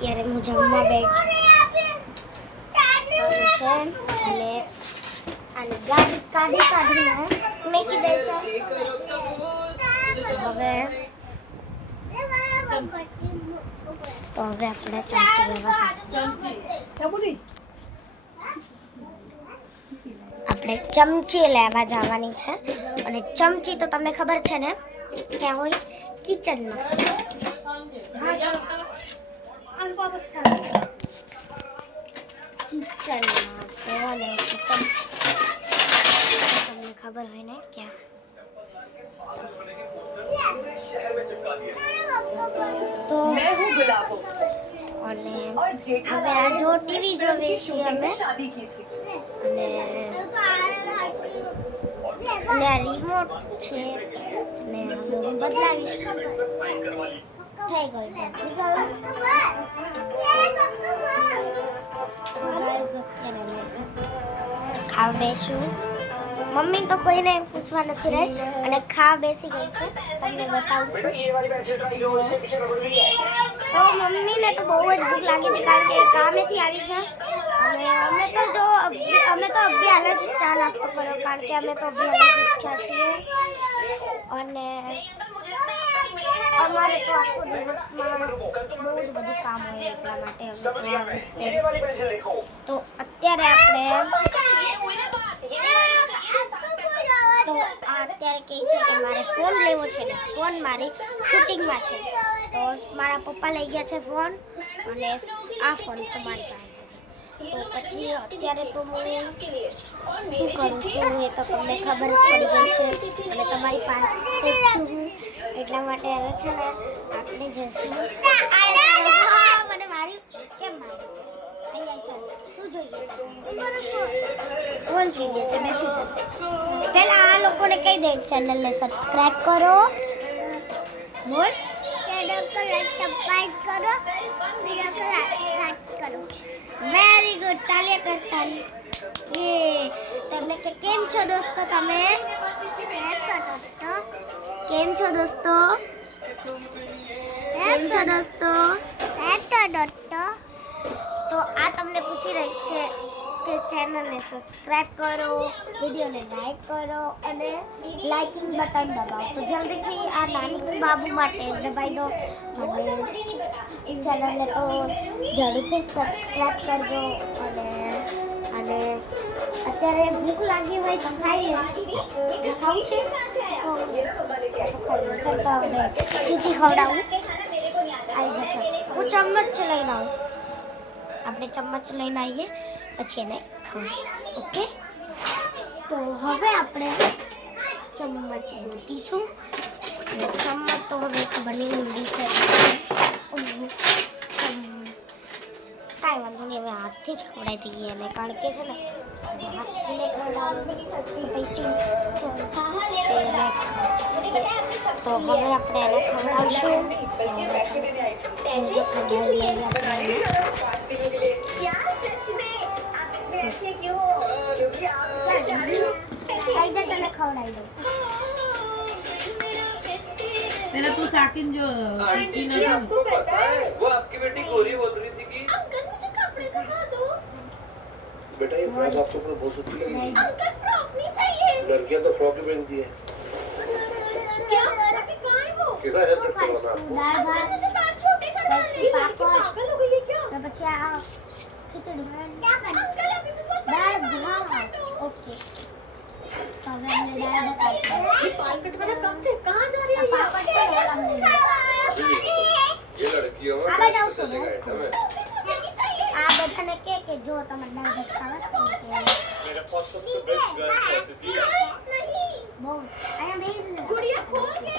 અત્યારે હું જમવા બેઠી છે અને આને ગાડી કાઢીને મૂકી દે છે. હવે આપણે ચમચી લેવા જવાની છે. અને ચમચી તો તમને ખબર છે ને ક્યાં હોય? કિચનમાં. તમને ખબર હોય ને ક્યાં? તો અને હવે આ જો ટીવી જોઈએ છીએ અમે અને આ રિમોટ છે અને હવે હું બદલાવીશ. થઈ ગયું. ખાવા બેસું. મમ્મી તો કોઈને પૂછવા નથી રહી અને ખાવા બેસી ગઈ છે. તમને બતાવું છું. તો મમ્મીને તો બહુ જ ભૂખ લાગી હતી કારણ કે કામેથી આવી છે અને અમે તો અભી હાલ જ ચા નાસ્તો કર્યો કારણ કે અમે તો અભી હાલ જ ઉઠ્યા છીએ અને અમારે તો આખો દિવસમાં બહુ જ બધું કામ હોય એટલા માટે તો અત્યારે કહે છે કે મારે ફોન લેવો છે ને ફોન મારી શૂટિંગમાં છે. તો મારા પપ્પા લઈ ગયા છે ફોન અને આ ફોન તો મારી પાસે. તો પછી અત્યારે તો હું શું કરું છું એ તો તમને ખબર જ પડી ગઈ છે અને તમારી પાસે છું હું એટલા માટે હવે છે ને આપણે જશું. મને મારી કેમ મારી? અહીંયા ચાલ શું જોઈએ છે? ફોન જોઈએ છે. બેસી પહેલાં આ લોકોને કહી દે ચેનલને સબસ્ક્રાઈબ કરો. બોલ. Very good. તાલિયા કર તાલી. એ તમને કેમ છો દોસ્તો? તમે કેમ છો દોસ્તો? તો આ તમને પૂછી રહી છે કે ચેનલને સબસ્ક્રાઇબ કરો, વિડીયોને લાઈક કરો અને લાઇકિંગ બટન દબાવો. તો જલ્દીથી આ નાની બાબુ માટે દબાવી દો અને ચેનલને તો જલ્દીથી સબસ્ક્રાઇબ કરજો. અને અત્યારે ભૂખ લાગી હોય તો ખાઈ લે. ખાવું છે? ચાલ તો આપણે ખીચડી ખવડાવું. આવી જશે. હું ચમચ લઈને આવું. આપણે ચમચ લઈને આવીએ પછી એને ખાવું. ઓકે. તો હવે આપણે ચમચ ગોતીશું. ચમચ તો હવે બની ઊંડી છે. કાંઈ વાંધો નહીં. હવે હાથથી જ ખવડાવી દઈએ એને કારણ કે છે ને હાથથી નહીં ખવડાવે તો પછી તો હવે આપણે એને ખવડાવશું. खवड़ाई दो पहले तू साकिन जो की ना आपको पता है वो आपकी बेटी गोरी बोल रही थी कि अंकल मुझे कपड़े दिखा दो. बेटा ये फ्रॉक आपके ऊपर बहुत अच्छी लगी. अंकल फ्रॉक नहीं चाहिए. लड़कियां तो फ्रॉक ही पहनती है. क्या अभी कहाँ है वो? कितना है तक करवाना आपको? दाल भात मुझे दाल छोटे से પછી પાપડ पागल हो गई है क्या? તો પછી આ ખીચડી क्या करना? अंकल अभी भी बहुत દાળ ભાત. ઓકે. તો હવે અમને દાળ ભાત ये बाल कटवाना कब से कहाँ जा रही है ये? પાપડ છે ને અમને ये लड़कियों में आवाज आओ तो चलेगा हमें. नहीं चाहिए. આ બધાને કે જો તમારે દાળ ભાત ખાવા છે मेरा पास सबसे बेस्ट गर्ल होती थी. नहीं. બહુ અહીંયા બેસી गुड़िया खोल के.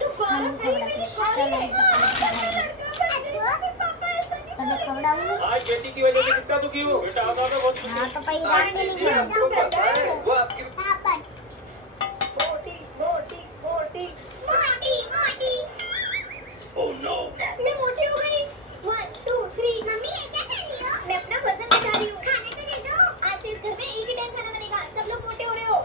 तू बारह पहले मेरे તમે ખવડાવું आज बेटी की वजह से कितना दुखी हूँ. बेटा आप आगे बहुत હા તો પછી રાખી લીધું आपको पता है वो आपकी मोटी मोटी मोटी मोटी मोटी. Oh no. मैं मोटी हो गई. 1 2 3. मम्मी ये क्या कर रही हो? मैं अपना वजन बता रही हूँ. खाने को दे दो. आज इस घर में एक ही टाइम खाना बनेगा. सब लोग मोटे हो रहे हो.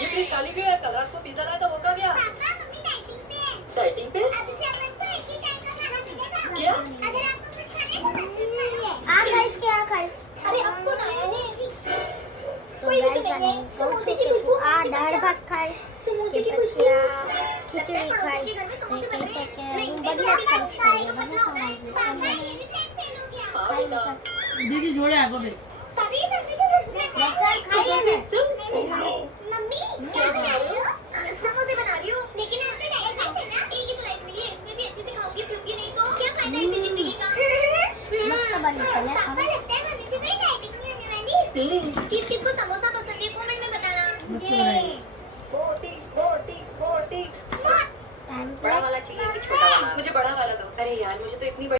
ये प्लीज काली भी है. कल रात को पिज्जा लाया था वो कहाँ गया? पापा मम्मी डाइटिंग पे है. डाइटिंग पे? अब से अपन को एक ही टाइम का खाना मिलेगा. क्या? કે તું આ દાળ ભાત ખાઈશ કે પછી આ ખીચડી ખાઈશ તો એ કહે છે કે હું બધું જ ખાઈશ એટલે બધું ખાવાનું हाँ बेटा દીદી જોડે આગળ બે तभी सब्जी से ચાલ ખાઈએ ને मम्मी क्या बना रही हो समोसे बना रही हूँ लेकिन आप तो डाइट करते हैं ना एक ही तो लाइफ मिली है इसमें भी अच्छे से खाऊंगी पीऊंगी नहीं तो क्या फायदा इसी जिंदगी का મસ્ત બની છે લે पापा लगता है मम्मी से कोई डाइटिंग नहीं होने वाली किस किस को समोसा पसंद है कमेंट में बताना મસ્ત બનાવી ટાઈમ बड़ा वाला चाहिए कि छोटा वाला मुझे बड़ा वाला दो अरे यार मुझे तो इतनी बड़ी